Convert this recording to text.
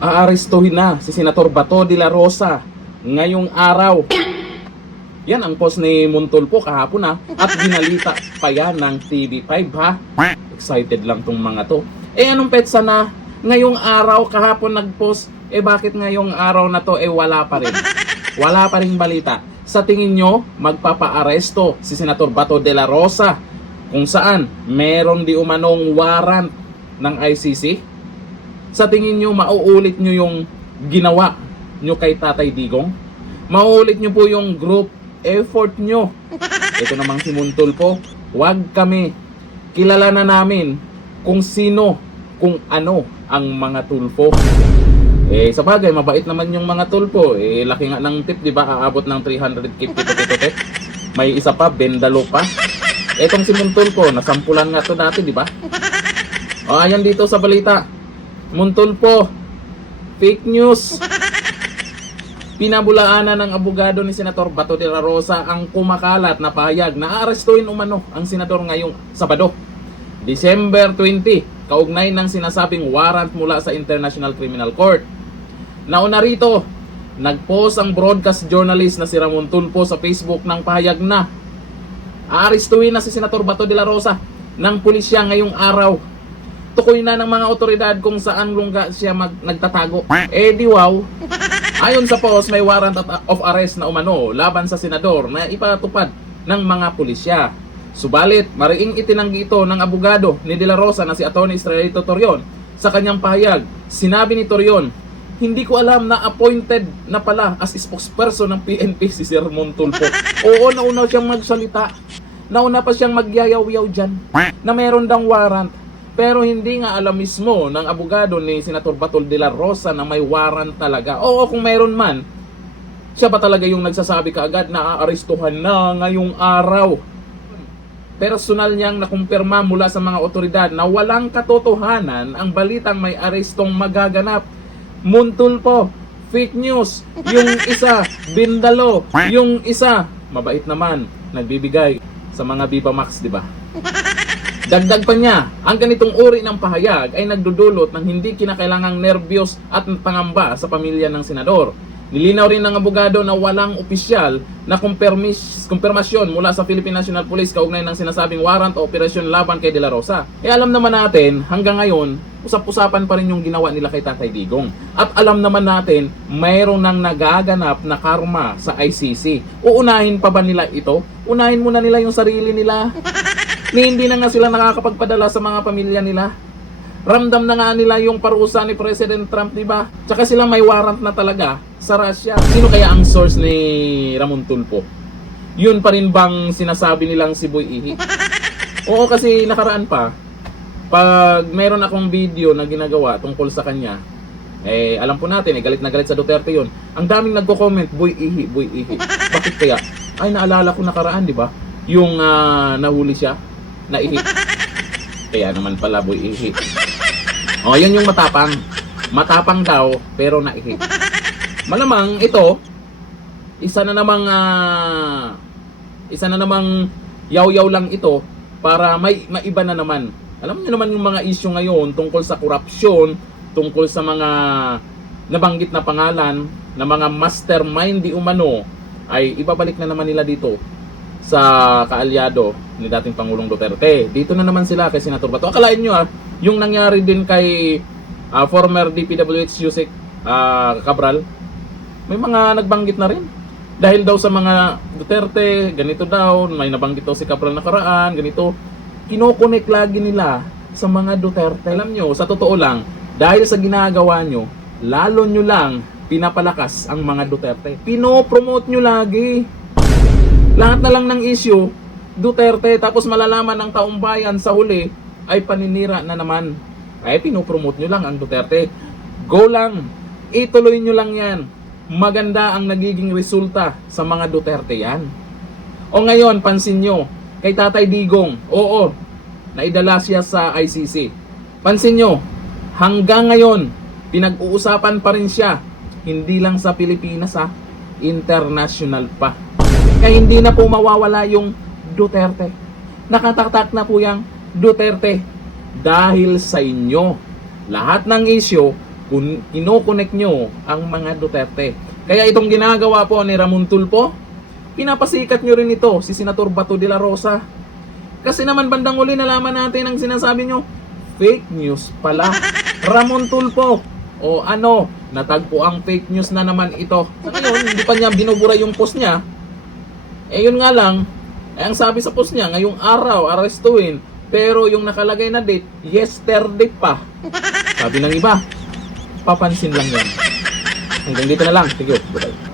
aarestuhin na si Senator Bato de la Rosa ngayong araw. Yan ang post ni Montulfo kahapon at binalita pa yan ng TV5 ha. Excited lang tong mga to. Anong petsa na ngayong araw kahapon nagpost, bakit ngayong araw na to wala pa rin. Wala pa ring balita. Sa tingin nyo, magpapaaresto si Senator Bato de la Rosa kung saan meron di umanong warrant ng ICC? Sa tingin nyo, mauulit nyo yung ginawa nyo kay Tatay Digong? Mauulit nyo po yung group effort nyo? Ito namang si Montulfo, wag kami. Kilala na namin kung sino, kung ano ang mga Tulfo. Sa bagay, mabait naman yung mga Tulfo. Laki nga ng tip, di ba? Aabot ng 350 tip. May isa pa, bendalo pa. Etong si Montulfo, nasampulan nga to dati, di ba? Ayan dito sa balita. Montulfo, fake news. Pinabulaanan ng abogado ni Senator Bato de la Rosa ang kumakalat na pahayag na aarestuhin umano ang senador ngayong Sabado, December 20, kaugnay ng sinasabing warrant mula sa International Criminal Court. Nauna rito, nagpost ang broadcast journalist na si Ramon Tulfo sa Facebook ng pahayag na aarestuhin na si Senator Bato de la Rosa ng pulisya ngayong araw. Tukoy na ng mga otoridad kung saan lungga siya nagtatago. Di wow. Ayon sa post, may warrant of arrest na umano laban sa senador na ipatupad ng mga pulisya. Subalit, mariing itinanggi ito ng abogado ni De La Rosa na si Atty. Estrelito Torion. Sa kanyang pahayag, sinabi ni Torion, hindi ko alam na appointed na pala as spokesperson ng PNP si Sir Montulfo. Oo, nauna siyang magsalita. Nauna pa siyang magyayaw-yaw dyan na meron dang warrant. Pero hindi nga alam mismo ng abogado ni Senator Bato de la Rosa na may warrant talaga. Oo, kung meron man, siya ba talaga yung nagsasabi kaagad na aarestuhan na ngayong araw? Personal niyang nakumpirma mula sa mga otoridad na walang katotohanan ang balitang may arestong magaganap. Montulfo, fake news. Yung isa, bindalo. Yung isa, mabait naman, nagbibigay sa mga Viva Max, di ba? Dagdag pa niya, ang ganitong uri ng pahayag ay nagdudulot ng hindi kinakailangang nerbiyos at pangamba sa pamilya ng senador. Nilinaw rin ng abogado na walang opisyal na kumpirmasyon mula sa Philippine National Police kaugnay ng sinasabing warrant o operasyon laban kay De La Rosa. Alam naman natin, hanggang ngayon, usap-usapan pa rin yung ginawa nila kay Tatay Digong. At alam naman natin, mayroon nang nagaganap na karma sa ICC. Uunahin pa ba nila ito? Unahin muna nila yung sarili nila. Hindi na nga sila nakakapagpadala sa mga pamilya nila. Ramdam na nga nila yung parusa ni President Trump, di ba? Tsaka sila may warrant na talaga sa Russia. Sino kaya ang source ni Ramon Tulfo? Yun pa rin bang sinasabi nilang si Boy Ihi? Oo, kasi nakaraan pa, pag meron akong video na ginagawa tungkol sa kanya, alam po natin, galit na galit sa Duterte yun. Ang daming nagko-comment, Boy Ihi, Boy Ihi. Bakit kaya? Ay, naalala ko nakaraan, di ba? Yung nahuli siya, na Ihi. Kaya naman pala, Boy Ihi. Yan yung matapang. Matapang daw, pero naihi. Malamang ito, isa na namang yaw-yaw lang ito para may maiba na naman. Alam niyo naman yung mga issue ngayon tungkol sa korupsyon, tungkol sa mga nabanggit na pangalan na mga mastermind di umano, ay ibabalik na naman nila dito sa kaalyado ni dating Pangulong Duterte. Dito na naman sila kay Senator Bato. Akalain nyo yung nangyari din kay former DPWH Yusek Cabral, may mga nagbanggit na rin. Dahil daw sa mga Duterte, ganito daw, may nabanggit daw si Cabral nakaraan, ganito. Kinokonek lagi nila sa mga Duterte. Alam nyo, sa totoo lang, dahil sa ginagawa nyo, lalo nyo lang pinapalakas ang mga Duterte. Pinopromote nyo lagi. Lahat na lang ng issue, Duterte, tapos malalaman ng taong bayan sa huli ay paninira na naman. Ay pinopromote nyo lang ang Duterte. Go lang, ituloy nyo lang yan. Maganda ang nagiging resulta sa mga Duterte yan. O ngayon, pansin nyo, kay Tatay Digong, oo, naidala siya sa ICC. Pansin nyo, hanggang ngayon, pinag-uusapan pa rin siya, hindi lang sa Pilipinas international pa. Kaya hindi na po mawawala yung Duterte. Nakataktak na po yung Duterte dahil sa inyo. Lahat ng issue, kung ino-connect nyo ang mga Duterte. Kaya itong ginagawa po ni Ramon Tulfo, pinapasikat nyo rin ito, si Senator Bato de la Rosa. Kasi naman bandang uli nalaman natin ang sinasabi nyo, fake news pala. Ramon Tulfo, o ano, natagpo ang fake news na naman ito. Sa ngayon, hindi pa niya binubura yung post niya. Eh yun nga lang, ang sabi sa post niya, ngayong araw, arestuin. Pero yung nakalagay na date, yesterday pa. Sabi ng iba, papansin lang yan. Hanggang dito na lang. Thank you. Bye-bye.